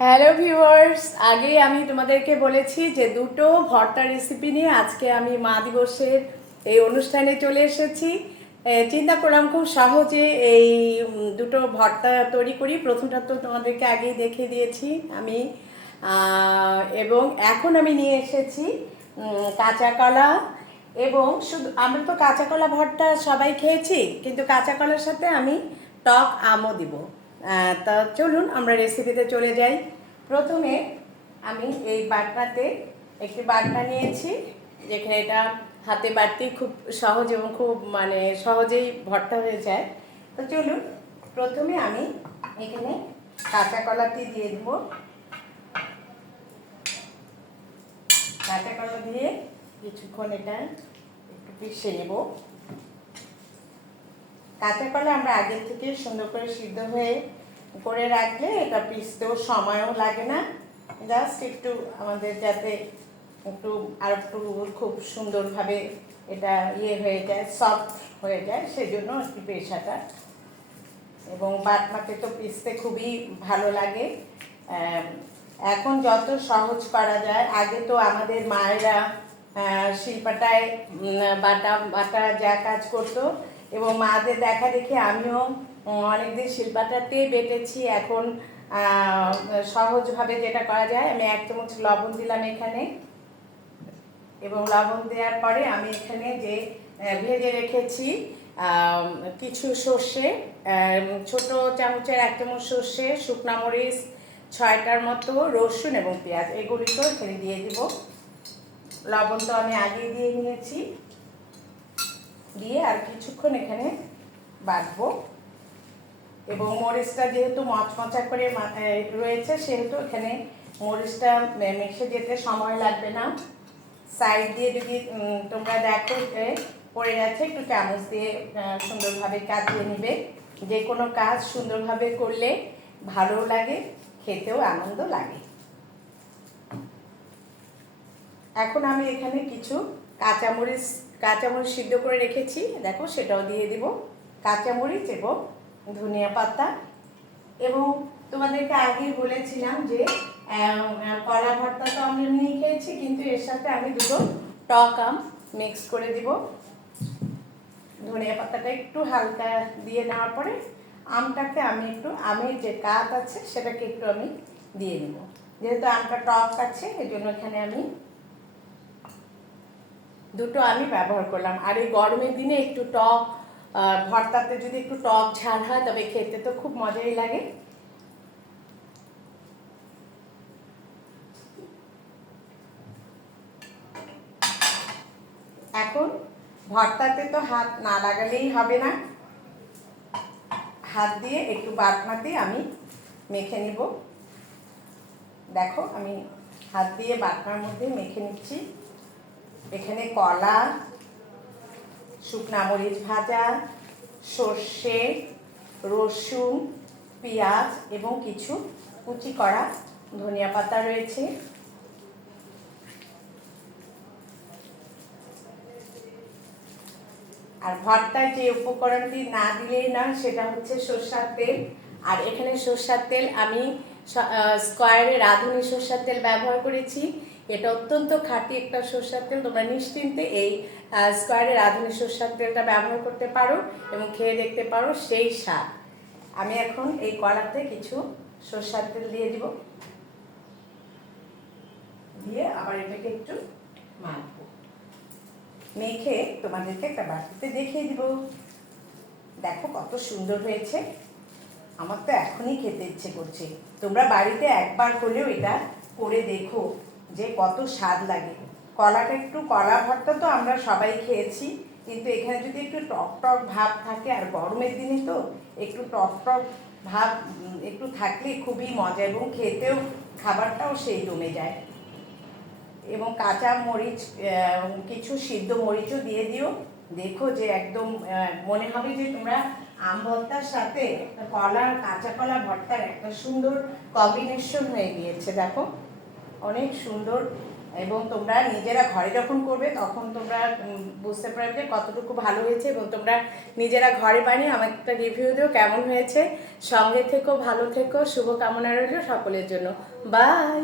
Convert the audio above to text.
Hello viewers আগে আমি তোমাদেরকে বলেছি যে দুটো ভর্তা রেসিপি নিয়ে আজকে আমি মা দিবসের এই অনুষ্ঠানে চলে এসেছি। চিন্তা করলাম খুব সহজে এই দুটো ভর্তা তৈরি করি। প্রথমটা তো তোমাদেরকে আগেই দেখে দিয়েছি আমি। এবং এখন আমি নিয়ে এসেছি কাঁচা কলা। এবং শুধু, আমরা তো কাঁচা কলা ভর্তা সবাই খেয়েছি, কিন্তু কাঁচা কলার সাথে আমি টক আমও দিব। তা চলুন আমরা রেসিপিতে চলে যাই। প্রথমে আমি এই বাটনাতে একটি বাটনা নিয়েছি, যেখানে এটা হাতে বাটতে খুব সহজ এবং খুব মানে সহজেই ভর্তা হয়ে যায়। তো চলুন, প্রথমে আমি এখানে কাঁচা কলাটি দিয়ে দেবো। কাঁচা কলা দিয়ে কিছুক্ষণ এটা একটু পিষে নেব। কাঁচা কলা আমরা আগের থেকে সুন্দর করে সিদ্ধ হয়ে করে রাখলে এটা পিসতেও সময়ও লাগে না। জাস্ট একটু আমাদের যাতে একটু আর একটু খুব সুন্দরভাবে এটা ইয়ে হয়ে যায় সফট হয়ে যায়, সেজন্য একটু পেশাটা। এবং বাটমাতে তো পিসতে খুবই ভালো লাগে। এখন যত সহজ করা যায়, আগে তো আমাদের মায়েরা শিল্পাটায় বাটা বাটা যা কাজ করতো এবং মাদের দেখা দেখে আমিও অনেকদিন শিল্পাটাতে বেটেছি। এখন সহজভাবে যেটা করা যায়, আমি এক চামচ লবণ দিলাম এখানে। এবং লবণ দেওয়ার পরে আমি এখানে যে ভেজে রেখেছি কিছু সর্ষে ছোট চামচের এক চামচ সর্ষে, শুকনা মরিচ, ছয়টার মতো রসুন এবং পেঁয়াজ। এগুলিকেও এখানে দিয়ে দিব। লবণ তো আমি আগে দিয়ে নিয়েছি। দিয়ে আর কিছুক্ষণ এখানে বাটবো এবং মরিচটা যেহেতু মচমচা করে রয়েছে, সেহেতু এখানে মরিচটা মিশে যেতে সময় লাগবে না। সাইড দিয়ে যদি তোমরা দেখো পড়ে যাচ্ছে, একটু চামচ দিয়ে সুন্দরভাবে কাটিয়ে নিবে। যে কোনো কাজ সুন্দরভাবে করলে ভালো লাগে, খেতেও আনন্দ লাগে। এখন আমি এখানে কিছু কাঁচামরিচ কাঁচামরিচ সিদ্ধ করে রেখেছি। দেখো সেটাও দিয়ে দিব। কাঁচামরিচ এবং ধনিয়া পাতা। এবং তোমাদেরকে আগেই বলেছিলাম যে কলা ভর্তা তো আমরা নিয়ে খেয়েছি, কিন্তু এর সাথে আমি দুটো টক আম মিক্স করে দিব। ধনিয়া পাতাটা একটু হালকা দিয়ে নেওয়ার পরে আমটাকে আমি একটু, আমের যে কাত আছে, সেটাকে একটু আমি দিয়ে দিব। যেহেতু আমটা টক আছে এই জন্য এখানে আমি দুটো আমি ব্যবহার করলাম। আর এই গরমের দিনে একটু টক ভর্তাতে যদি একটু টক ঝাল হয়, তবে খেতে তো খুব মজাই লাগে। এখন ভর্তাতে তো হাত না লাগালেই হবে না। হাত দিয়ে একটু বাটনাতে আমি মেখে নিব। দেখো, আমি হাত দিয়ে বাটনার মধ্যে মেখে নিচ্ছি। এখানে কলা, শুকনা মরিচ ভাজা, সর্ষে, রসুন, পেঁয়াজ এবং কিছু কুচি করা ধনিয়া পাতা রয়েছে। আর ভর্তায় যে উপকরণটি না দিলেই না সেটা হচ্ছে সর্ষার তেল। আর এখানে সর্ষার তেল আমি স্কয়ারে রাঁধুনি সর্ষার তেল ব্যবহার করেছি। এটা অত্যন্ত খাঁটি একটা সর্ষার তেল। তোমরা নিশ্চিন্তে এই স্কোয়ারের আধুনিক সর্ষার তেলটা ব্যবহার করতে পারো এবং খেয়ে দেখতে পারো সেই স্বাদ। আমি এখন এই কড়াতে কিছু সর্ষার তেল দিয়ে দিব। দিয়ে আবার এটাকে একটু মাখবো। মেখে তোমাদেরকে একটা বাটিতে দেখিয়ে দিব। দেখো কত সুন্দর হয়েছে। আমার তো এখনই খেতে ইচ্ছে করছে। তোমরা বাড়িতে একবার হলেও এটা করে দেখো। যে কত স্বাদ লাগে। কলাটা একটু কলা ভর্তা তো আমরা সবাই খেয়েছি, কিন্তু এখানে যদি একটু টক টক ভাব থাকে, আর গরমের দিনে তো একটু টক টক ভাব একটু থাকলে খুবই মজা এবং খেতেও খাবারটাও সেই জমে যায়। এবং কাঁচা মরিচ কিছু সিদ্ধ মরিচও দিয়ে দিও। দেখো যে একদম মনে হবে যে তোমরা আম ভর্তার সাথে একটা কলা কাঁচা কলা ভর্তার একটা সুন্দর কম্বিনেশন হয়ে গিয়েছে, দেখো। অনেক সুন্দর এবং তোমরা নিজেরা ঘরে যখন করবে তখন তোমরা বুঝতে পারবে যে কতটুকু ভালো হয়েছে এবং তোমরা নিজেরা ঘরে বানিয়ে আমার একটা রিভিউ দিও কেমন হয়েছে। সঙ্গে থেকো, ভালো থেকো, শুভকামনা রইল সকলের জন্য। বাই